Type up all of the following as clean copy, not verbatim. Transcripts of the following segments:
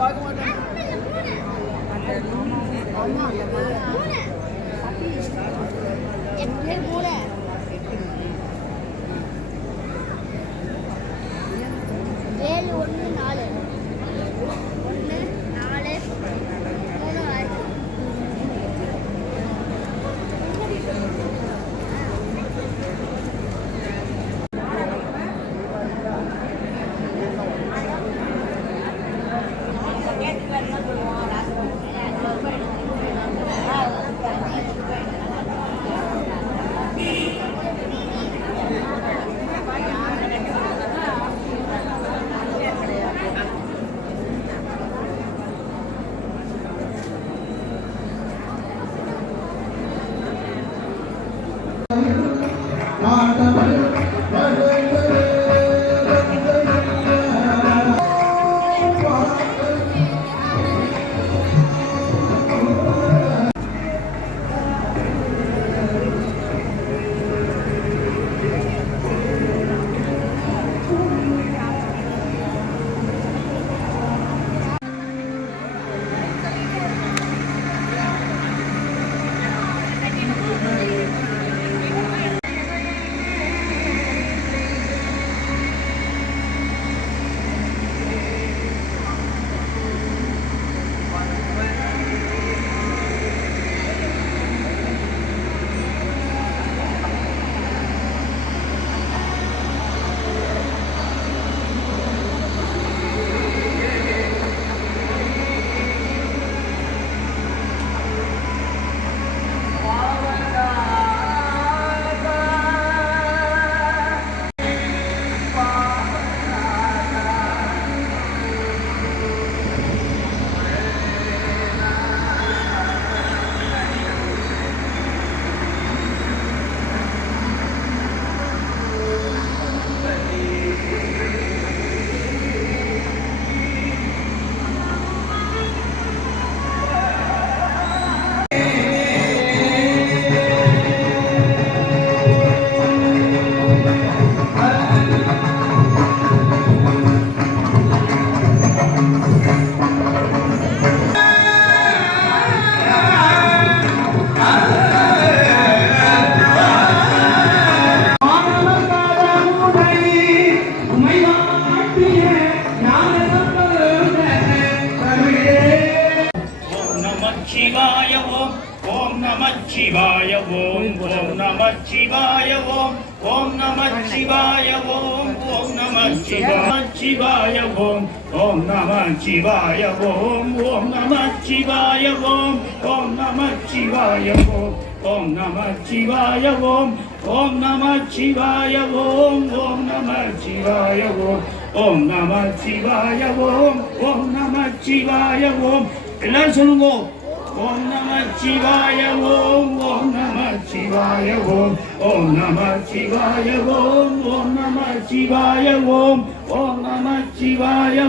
பார்க்க மாட்டேன். Shivaya Om Namah Shivaya Om Namah Shivaya Om Namah Shivaya Om Namah Shivaya Om Namah Shivaya Om Namah Shivaya Om Namah Shivaya Om Namah Shivaya Om Namah Shivaya Om Namah Shivaya Om Namah Shivaya Om எல்லாரும் சொல்லுங்க Om Namah Shivaya Om Namah Shivaya Om Namah Shivaya Om Namah Shivaya Om Namah Shivaya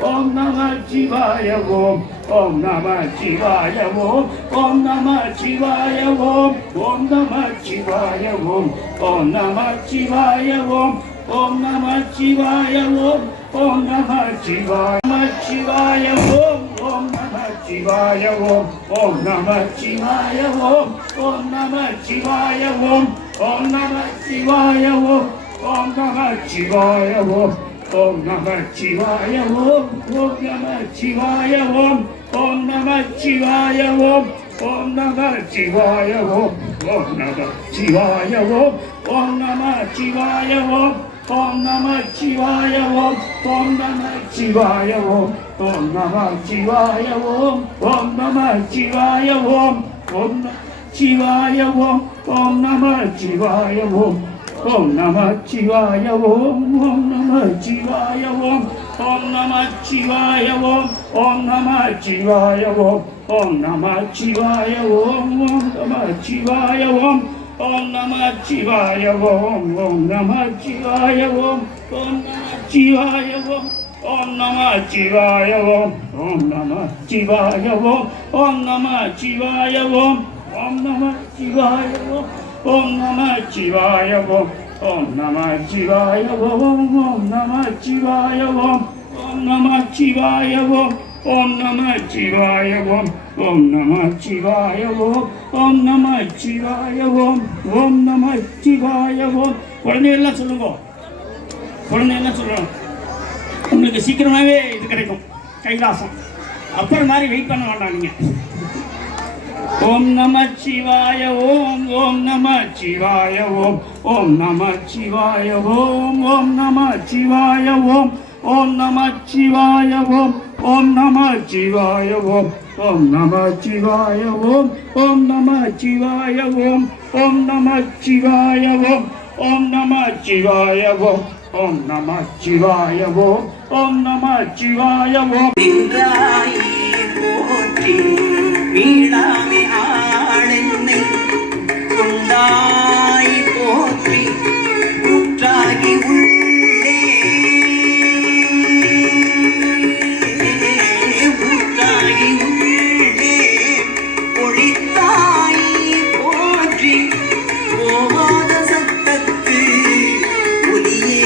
Om Namah Shivaya Om Namah Shivaya Om Namah Shivaya Om Namah Shivaya Om Namah Shivaya Om Namah Shivaya Om Namah Shivaya Shivaya Om Namah Shivaya Om Namah Shivaya Om Namah Shivaya Om Namah Shivaya Om Namah Shivaya Om Namah Shivaya Om Namah Shivaya Om Namah Shivaya Om Namah Shivaya Om Namah Shivaya Om Namah Shivaya Om Namah Shivaya Om Namah Shivaya Om Namah Shivaya Om Namah Shivaya Om Shivaya Om Namah Shivaya Om Namah Shivaya Om Namah Shivaya Om Namah Shivaya Om Namah Shivaya Om Namah Shivaya Om Namah Shivaya Om Namah Shivaya Om Namah Shivaya Om Namah Shivaya Om Namah Shivaya Om Namah Shivaya Om Namah Shivaya Om Namah Shivaya Om Namah Shivaya ஓம் நம சிவாய ஓம் ஓம் நம சிவாய ஓம் ஓம் நம சிவாய ஓம் ஓம் நம சிவாய ஓம் ஓம் நம சிவாய ஓம் ஓம் நம சிவாய ஓம் ஓம் நம சிவாய ஓம். குழந்தைகள்லாம் சொல்லுங்க, குழந்தைகள்லாம் சொல்லணும். உங்களுக்கு சீக்கிரமாகவே இது கிடைக்கும் கைலாசம். அப்புறம் மாதிரி வெயிட் பண்ண வேண்டாம் நீங்கள். ஓம் நம சிவாய ஓம் ஓம் நம சிவாய ஓம் ஓம் நம சிவாய ஓம் ஓம் நம சிவாய ஓம் ஓம் நம சிவாய ஓம் ஓம் நம சிவாய ஓம் ஓம் நம சிவாய ஓம் ஓம் நம சிவாய ஓம் ஓம் நம சிவாய ஓம் ஓம் நம சிவாய ஓம் ஓம் நம சிவாய ஓம் ஓம் நம சிவாய ஓம். மீளாமே ஆளென்னை கொண்டாய் போற்றி ஊற்றாகி உள்ளே ஊற்றாகி உள்ளே ஒளித்தாய் போற்றி போவாத சத்தத்து ஒலியே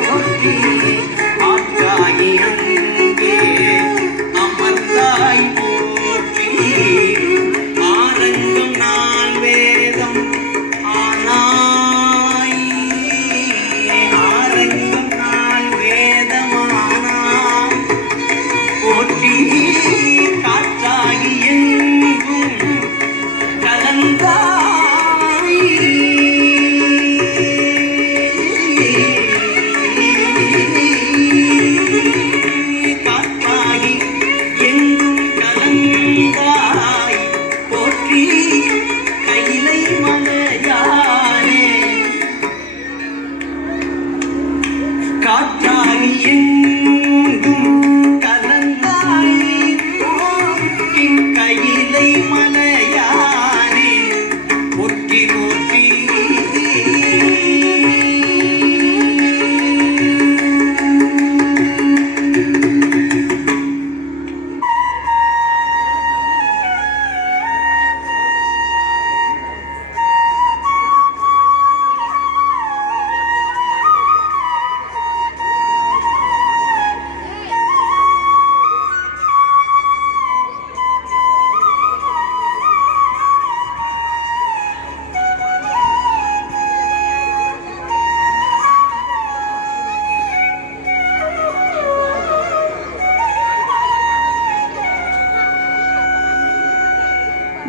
போற்றி ஆற்றாகி அங்கே அமர்ந்தாய் ஆரங்கம் நான் வேதம் ஆனாய் ஆரங்கம் நான் வேதமானாய் போற்றி காற்றாகி எங்கும் கலந்தாய் காற்றாகி எங்கும் கலந்தாய் போற்றி கைலை மலையானே காற்றாகி எங்கும் கலந்தாய் போற்றி கைலை மலையானே போற்றி போற்றி.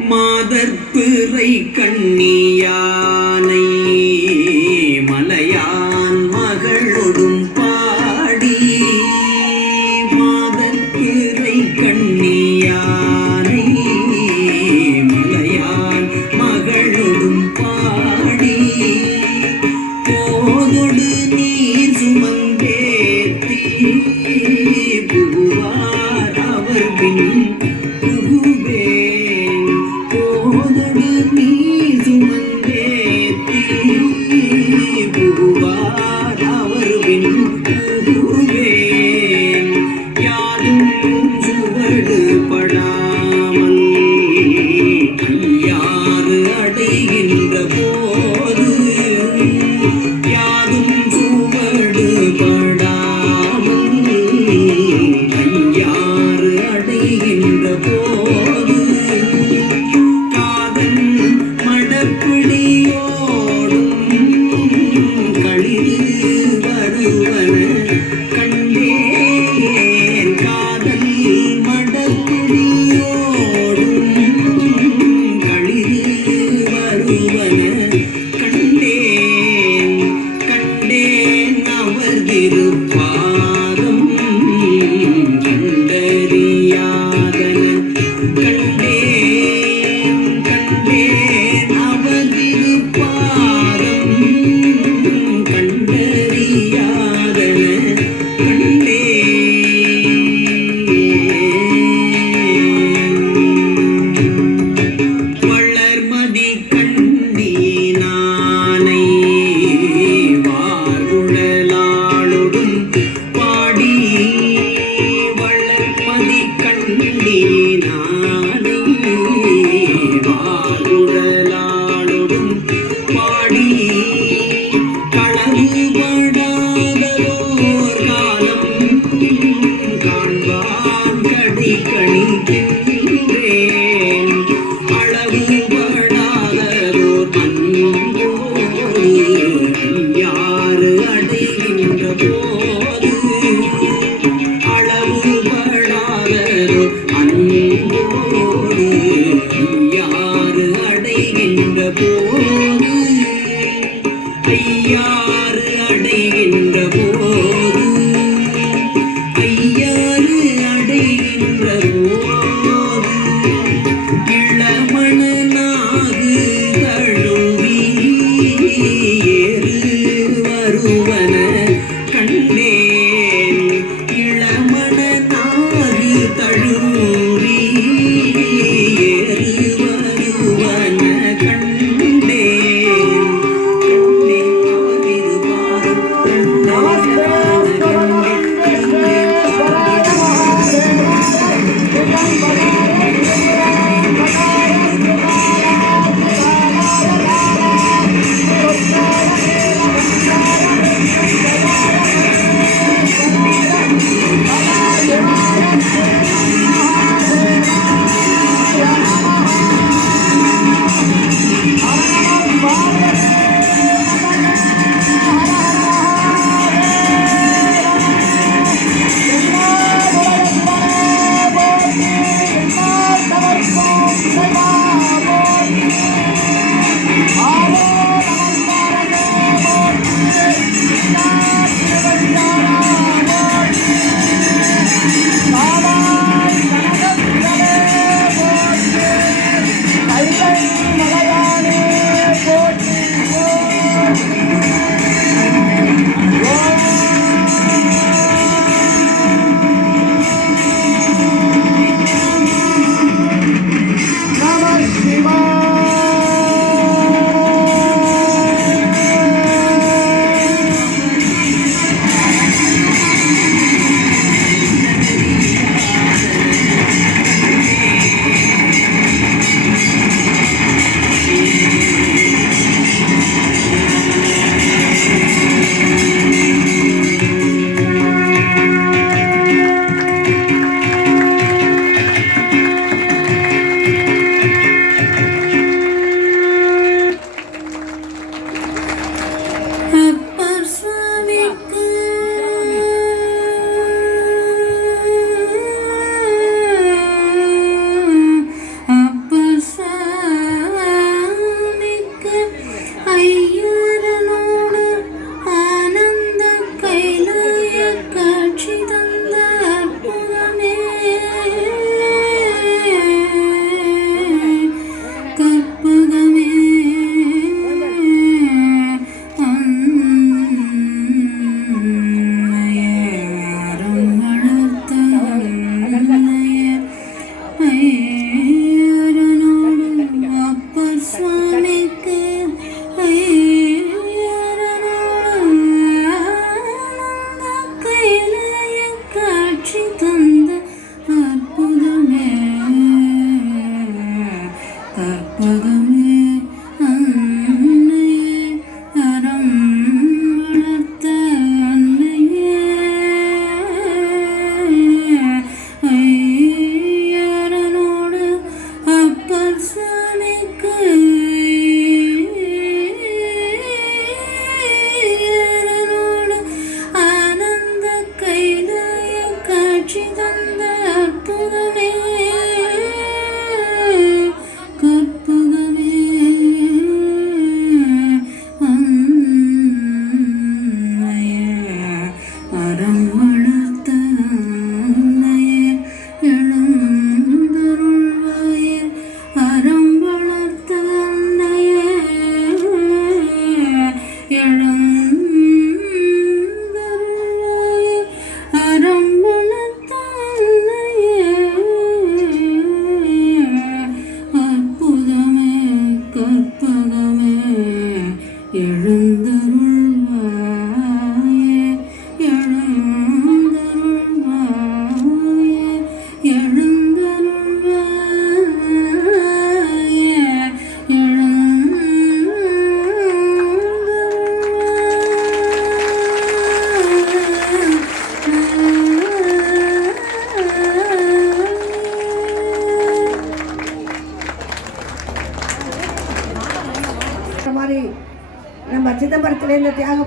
மாதர்பிறை கண்ணியானை மலையான் மகளொடும் பாடி மாதர்பிறை கண்ணியானை மலையான் மகளொடும் பாடி போதொடு நீர் சுமந்தேத்தி புகுவார் அவர் பின் புகுவே போதொடு நீர் சுமந்தேத்தி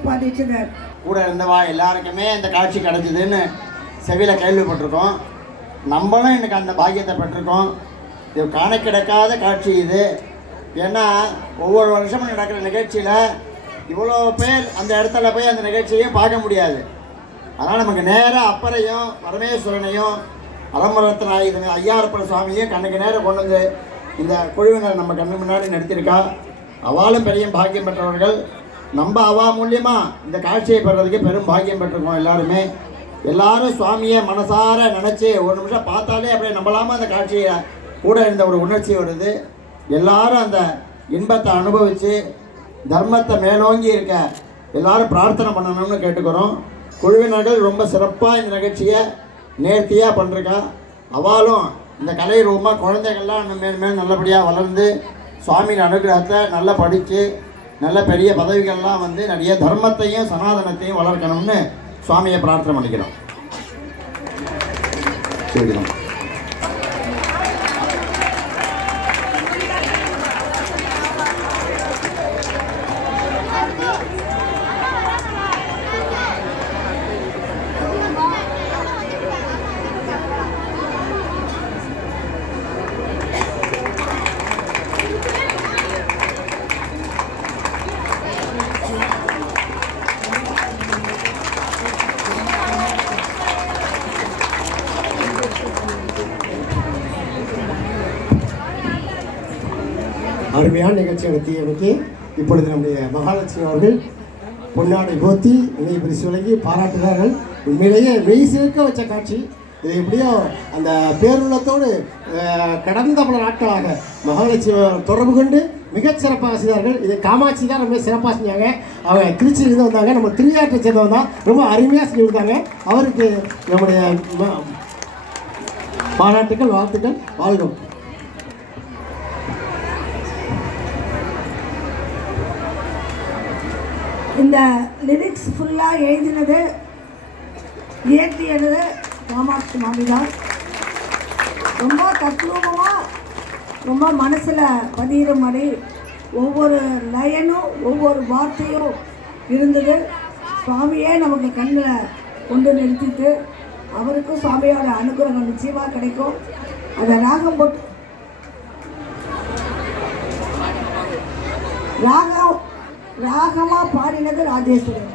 அப்பா தீட்சிதர் கூட இருந்தவா எல்லாருக்குமே இந்த காட்சி கிடைச்சிதுன்னு செவியில் கேள்விப்பட்டிருக்கோம். நம்மளும் இன்னைக்கு அந்த பாக்கியத்தை பெற்றிருக்கோம். இது காண கிடைக்காத காட்சி இது. ஏன்னா ஒவ்வொரு வருஷமும் நடக்கிற நிகழ்ச்சியில் இவ்வளோ பேர் அந்த இடத்துல போய் அந்த நிகழ்ச்சியையும் பார்க்க முடியாது. அதனால் நமக்கு நேராக அப்பரையும் பரமேஸ்வரனையும் அலம்பரத்தனாயுதன் ஐயாரப்பட சுவாமியும் கண்ணுக்கு நேரம் கொண்டு வந்து இந்த குழுவினர் நம்ம கண்ணு முன்னாடி நடத்தியிருக்கா. அவாலும் பெரிய பாக்கியம் பெற்றவர்கள். நம்ம அவா மூலியமாக இந்த காட்சியை பெறதுக்கு பெரும் பாக்கியம் பெற்றிருக்கோம். எல்லாரும் சுவாமியை மனசார நினச்சி ஒரு நிமிஷம் பார்த்தாலே அப்படியே நம்பலாமல் அந்த காட்சியை கூட இருந்த ஒரு உணர்ச்சி வருது. எல்லாரும் அந்த இன்பத்தை அனுபவித்து தர்மத்தை மேலோங்கி இருக்க எல்லாரும் பிரார்த்தனை பண்ணணும்னு கேட்டுக்கிறோம். குழுவினர்கள் ரொம்ப சிறப்பாக இந்த நிகழ்ச்சியை நேர்த்தியாக பண்ணிருக்கா. அவளும் இந்த கலை ரூபமாக குழந்தைகள்லாம் மேல் நல்லபடியாக வளர்ந்து சுவாமியின் அனுகிரகத்தை நல்லா படித்து நல்ல பெரிய பதவிகள்லாம் வந்து நிறைய தர்மத்தையும் சனாதனத்தையும் வளர்க்கணும்னு சுவாமியை பிரார்த்தனை பண்ணிக்கிறோம். சரிதான். அருமையான நிகழ்ச்சி நடத்தியமைக்கு இப்பொழுது நம்முடைய மகாலட்சுமி அவர்கள் பொன்னாடை போத்தி இணை பரிசு வழங்கி பாராட்டுகிறார்கள். உண்மையிலேயே மெய் சேர்க்க வச்ச காட்சி. இது எப்படியோ அந்த பேருள்ளத்தோடு கடந்த பல நாட்களாக மகாலட்சுமி தொடர்பு கொண்டு மிகச்சிறப்பாக செய்தார்கள். இது காமாட்சி தான் ரொம்ப சிறப்பாக செஞ்சாங்க. அவங்க திருச்சியிலிருந்து வந்தாங்க, நம்ம திருவிழாட்டை சேர்ந்தவங்க தான் ரொம்ப அருமையாக செஞ்சு கொடுத்தாங்க. அவருக்கு நம்முடைய பாராட்டுக்கள், வாழ்த்துக்கள். வாழ்வோம். இந்த லிரிக்ஸ் ஃபுல்லாக எழுதினது இயற்றியது காமாட்சி மாமி தான். ரொம்ப தத்ரூபமாக ரொம்ப மனசில் பதிகிற மாதிரி ஒவ்வொரு லயனும் ஒவ்வொரு வார்த்தையும் இருந்தது. சுவாமியே நமக்கு கண்ணில் கொண்டு நிறுத்திட்டு அவருக்கும் சுவாமியோட அனுகிரகம் நிச்சயமாக கிடைக்கும். அதை ராகம் போட்டு ராகமாக பாடினது ராஜேஸ்வரன்.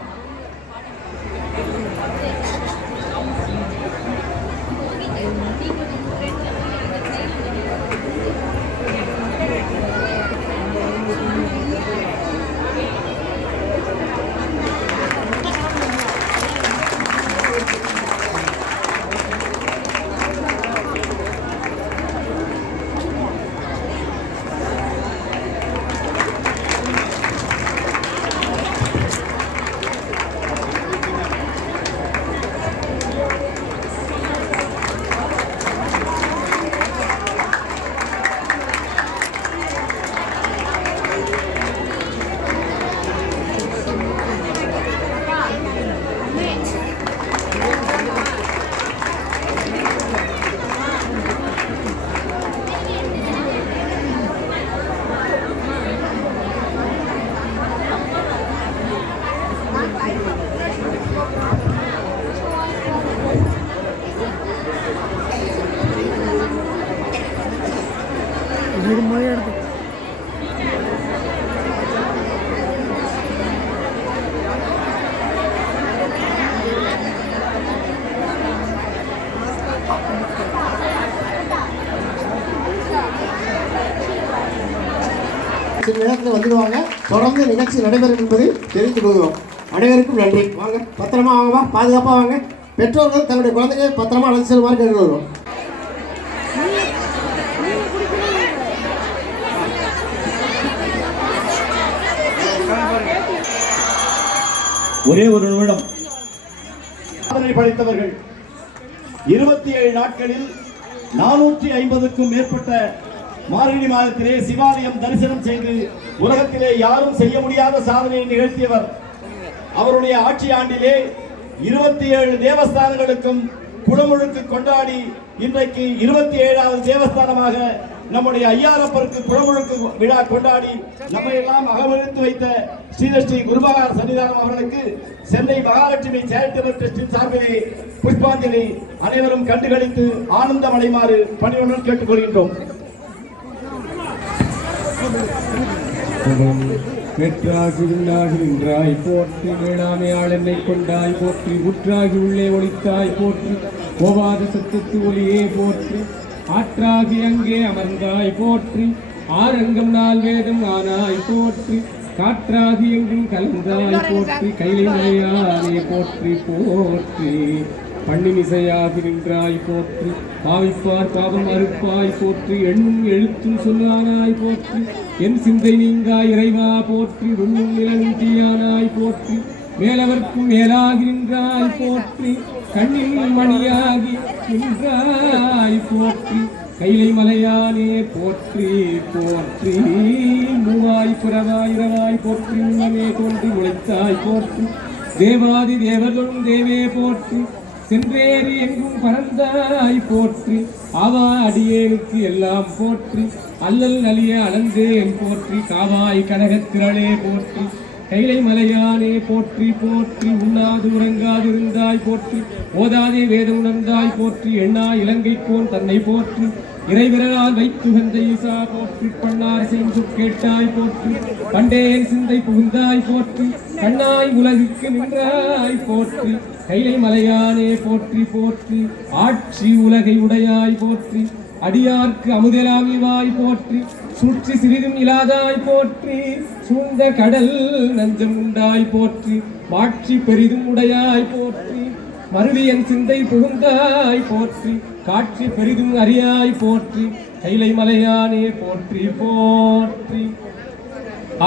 சில நேரத்தில் வந்துடுவாங்க. தொடர்ந்து நிகழ்ச்சி நடைபெறும் என்பதை தெரிந்து கொள்கிறோம். அனைவருக்கும் நன்றி. வாங்க, பத்திரமா வாங்கப்பா, பாதுகாப்பாக வாங்க. பெற்றோர்கள் தன்னுடைய குழந்தைகளை பத்திரமா அழைத்து செல்வார் கேட்டுக்கொள்கிறோம். ஒரே ஒரு நிமிடம். சாதனை படைத்தவர்கள் 27 நாட்களில் 450க்கும் மேற்பட்ட மார்கழி மாதத்திலே சிவாலயம் தரிசனம் செய்து உலகத்திலே யாரும் செய்ய முடியாத சாதனையை நிகழ்த்தியவர். அவருடைய ஆட்சி ஆண்டிலே 27 தேவஸ்தானங்களுக்கும் குடமுழுக்கு கொண்டாடி இன்றைக்கு 27வது தேவஸ்தானமாக நம்முடைய ஐயாரப்பருக்கு குழமுழுக்கு விழா கொண்டாடி நம்மை எல்லாம் அகமளித்து வைத்த ஸ்ரீ குருமகா சன்னிதானம் அவர்களுக்கு சென்னை மகாலட்சுமி சேரிட்டபிள் ட்ரஸ்டின் சார்பிலே புஷ்பாஞ்சலி அனைவரும் கண்டுகளித்து ஆனந்தம் அடைமாறு பணியுடன் கேட்டுக்கொள்கின்றோம். வெற்றாகி விண்ணாகி நின்றாய் போற்றி, வேளாமை ஆளென்னை கொண்டாய் போற்றி, உற்றாகி உள்ளே ஒளித்தாய் போற்றி, போவாத சத்தத்து ஒளியே போற்றி, ஆற்றாகி அங்கே அமர்ந்தாய் போற்றி, ஆரங்கம் நாள் வேதம் ஆனாய் போற்றி, காற்றாகி எங்கும் கலந்தாய் போற்றி, கைலை மலையானே போற்றி போற்றி, பண்ணிமிசையாகி நின்றாய் போற்றி, பாவிப்பார் பாவம் அறுப்பாய் போற்றி, எண்ணும் எழுத்தும் சொல்லானாய் போற்றி, என் சிந்தை நீங்காய் இறைவா போற்றி, உண்ணும் நிலனும் தீயானாய் போற்றி, மேலவர்க்கும் மேலாகி நின்றாய் போற்றி, கண்ணில் மணியாகி நின்றாய் போற்றி, கைலை மலையானே போற்றி போற்றி, மூவாய் புறவாய் இரவாய் போற்றி, உன்னமே தோன்றி உழைத்தாய் போற்றி, தேவாதி தேவர்களும் தேவே போற்றி, சென்றேறி எங்கும் பறந்தாய் போற்றி, ஆவா அடியேனுக்கு எல்லாம் போற்றி, அல்லல் நலிய அளந்தேன் போற்றி, காவாய் கனகத்திரளே போற்றி, கைலை மலையானே போற்றி போற்றி, உண்ணாது உறங்காதிருந்தாய் போற்றி, ஓதாதே வேதம் உணர்ந்தாய் போற்றி, எண்ணா இலங்கைக்கோன் தன்னை போற்றி, இறைவிரலால் வைத்துகந்த ஈசா போற்றி, பண்ணார் செஞ்சு கேட்டாய் போற்றி, பண்டேன் சிந்தை புகுந்தாய் போற்றி, கண்ணாய் உலகிற்கு நின்றாய் போற்றி, கைலை மலையானே போற்றி போற்றி, ஆட்சி உலகை உடையாய் போற்றி, அடியார்க்கு அமுதெலாம் இவாய் போற்றி, சூழ்ச்சி சிறிதும் இலாதாய் போற்றி, சூழ்ந்த கடல் நஞ்சம் உண்டாய் போற்றி, மாட்சி பெரிதும் உடையாய் போற்றி, மருவியன் சிந்தை புகுந்தாய் போற்றி, காட்சி பெரிதும் அறியாய் போற்றி, கைலை மலையானே போற்றி போற்றி,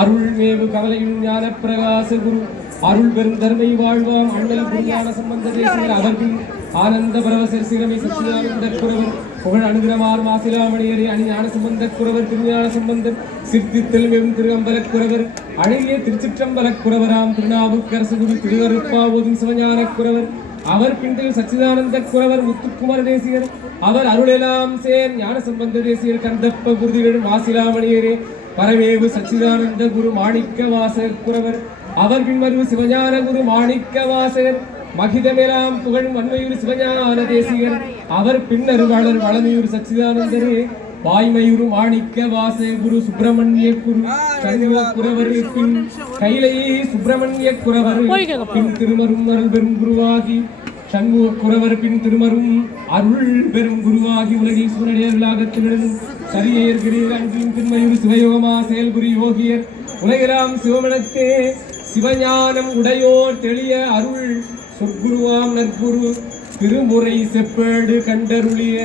அருள்மேவு கவலையும் ஞான பிரகாச குரு அருள் பெரும் தர்மை வாழ்வாம் அண்ணல் குருஞான சம்பந்த தேசிகர் அவர்கள் ஆனந்த பரவசர் சிறுமை சச்சிதானந்த குரவர் புகழ் அனுகிரமார் மாசிலாமணியரே அணி ஞான சம்பந்த குரவர் திருஞான சம்பந்தர் சிற்பித்தல் வெறும் திருஅம்பல குரவர் அழகிய திருச்சிற்றம்பல குரவராம் திருநாவுக்கரசு குரு திருவருப்பாவோதும் சிவஞான குரவர் அவர் பின்தில் சச்சிதானந்த குரவர் முத்துக்குமார தேசிகர் அவர் அருளெல்லாம் சேர் ஞான சம்பந்த தேசிகர் கந்தப்ப குருதிகள் மாசிலாமணியரே பரவேவு சச்சிதானந்த குரு மாணிக்க வாசகர் குரவர் அவர் பின்வரு சிவஞான குரு மாணிக்க வாசகர் மகிதமெலாம் புகழ் வன்மையூர் சிவஞான தேசிகர் அவர் பின்னருவாளர் வளமையூர் சச்சிதானந்தரே வாய்மையூர் மாணிக்க வாசகர் குரு சுப்பிரமணிய குரு சண்முக குரவர் பின் கைலை சுப்பிரமணிய குரவர் பின் திருமரும் அருள் பெரும் குருவாகி சண்முக குரவர் பின் திருமரும் அருள் பெரும் குருவாகி உலகில் சுவனடியர்களாக திகழும் சரியர் கிரீர் அன்பின் திருமயூர் சிவயோகமா செயல்புரி யோகியர் உலகெல்லாம் சிவமனத்தே சிவஞானம் உடையோர் தெளிய அருள் சொற்குருவாம் நற்குரு திருமுறை செப்பேடு கண்டருளிய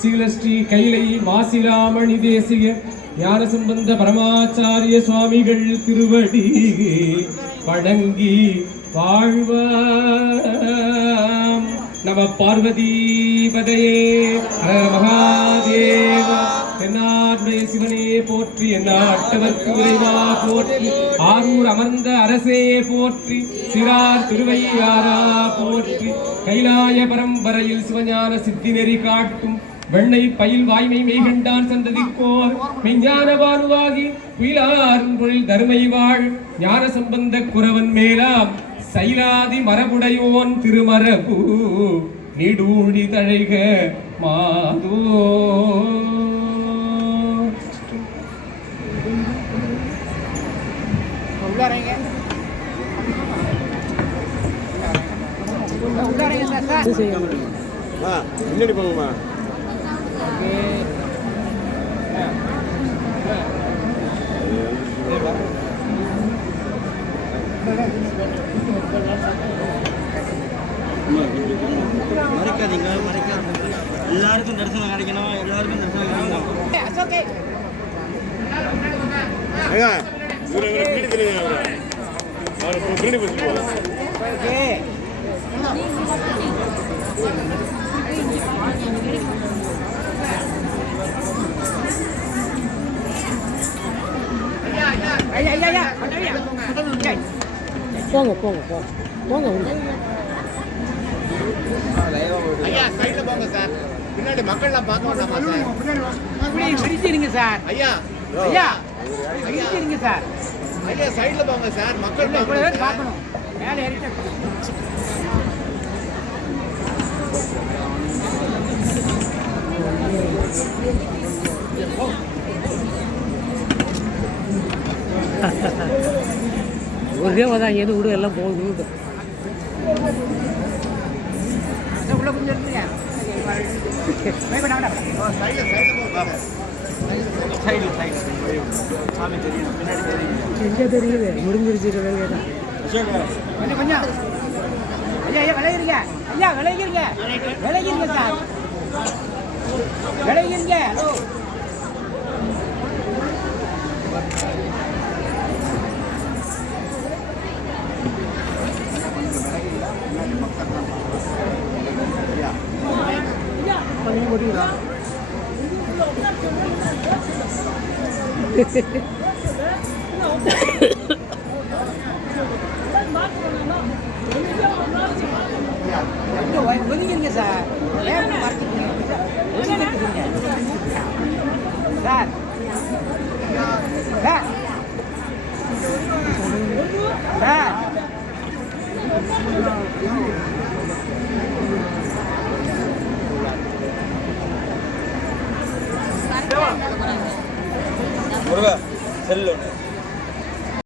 சீலஸ்ரீ கைலை மாசிலாமணி தேசிக ஞான சம்பந்த பரமாச்சாரிய சுவாமிகள் திருவடி வணங்கி வாழ்வாம். நம பார்வதி பதையே ஹர மகாதேவ. தென்னார்மய சிவனே போற்றி, எந்நாட்டவர்க்கு இறைவா போற்றி, ஆரூர் அமர்ந்த அரசே போற்றி, சிறார் திருவையாரா போற்றி, கைலாய பரம்பரையில் சிவஞான சித்தி நெறி காட்டும் வெண்ணை பயில் வாய்மை மெய்கண்டான் சந்ததிக்கோர் மெஞ்ஞான வாருவாகி உயிலாரும் பொழில் தருமை வாழ் ஞான சம்பந்த குரவன் மேலாம் சைலாதி மரபுடையோன் திருமரபு நீடூழி தழைக மாதோ. முன்னாடி போங்கம்மா. மறைக்காதீங்க, மறைக்காதீங்க. எல்லாருக்கும் தரிசனம் கிடைக்கணும், எல்லாருக்கும் தரிசனம் கிடைக்கணும். ஏங்க இவரை பின்னாடி தெரியுங்க, அவரை பின்னாடி போச்சுட்டு போங்க போங்க போங்க போங்க ஐயா சைடில் போங்க சார். பின்னாடி மக்கள்லாம் பார்க்க வேண்டாமா சார்? பிரிச்சிருங்க சார். ஐயா ஐயா பிரிச்சிருங்க சார். ஐயா சைடுல போங்க சார், மக்கள் இவ்வளவு பேர் பார்க்கணும். பார்க்கணும். மேலே ஏறிட்டு ஒரே தான் எது விடு எல்லாம் போகுது விடு. உள்ள கொஞ்சம் இருக்குங்க. எங்கே தெரியுது முடிஞ்சிருச்சு வேலையதான். கொஞ்சம் ஐயா ஐயா விளையிருங்க. ஐயா விளையிருங்க. விளையிருங்க சார். விளையிருங்க. ஹலோ பண்ணி முடியுங்களா? ஒதுங்கிருங்க சார். சார் சார் சார் முருகா செல்லு